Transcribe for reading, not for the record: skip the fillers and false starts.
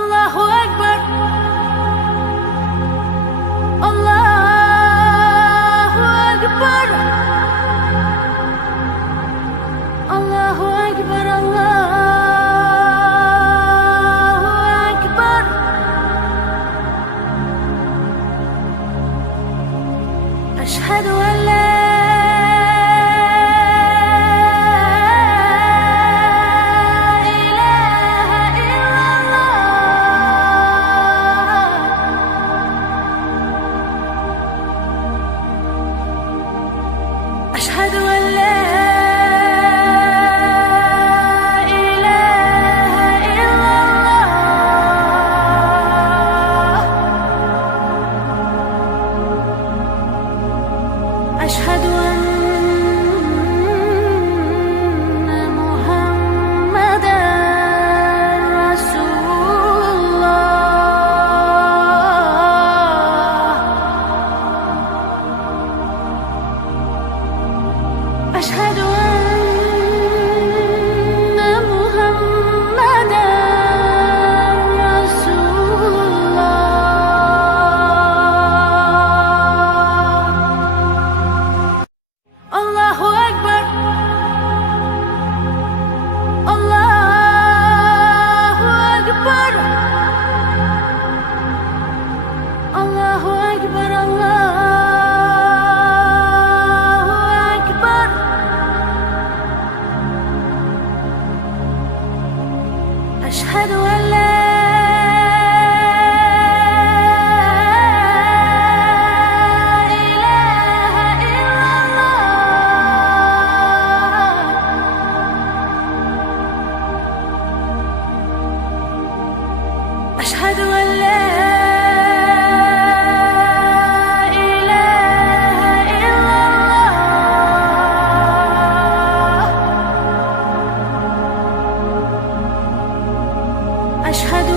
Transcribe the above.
الله أكبر الله أكبر الله أكبر الله أكبر أشهد أن لا أشهد أن لا إله إلا الله أشهد أن محمدًا رسول الله أشهد أن محمدًا رسول الله الله أكبر الله أكبر الله أكبر الله أكبر أشهد أن لا إله إلا الله أشهد أن لا إله إلا الله أشهد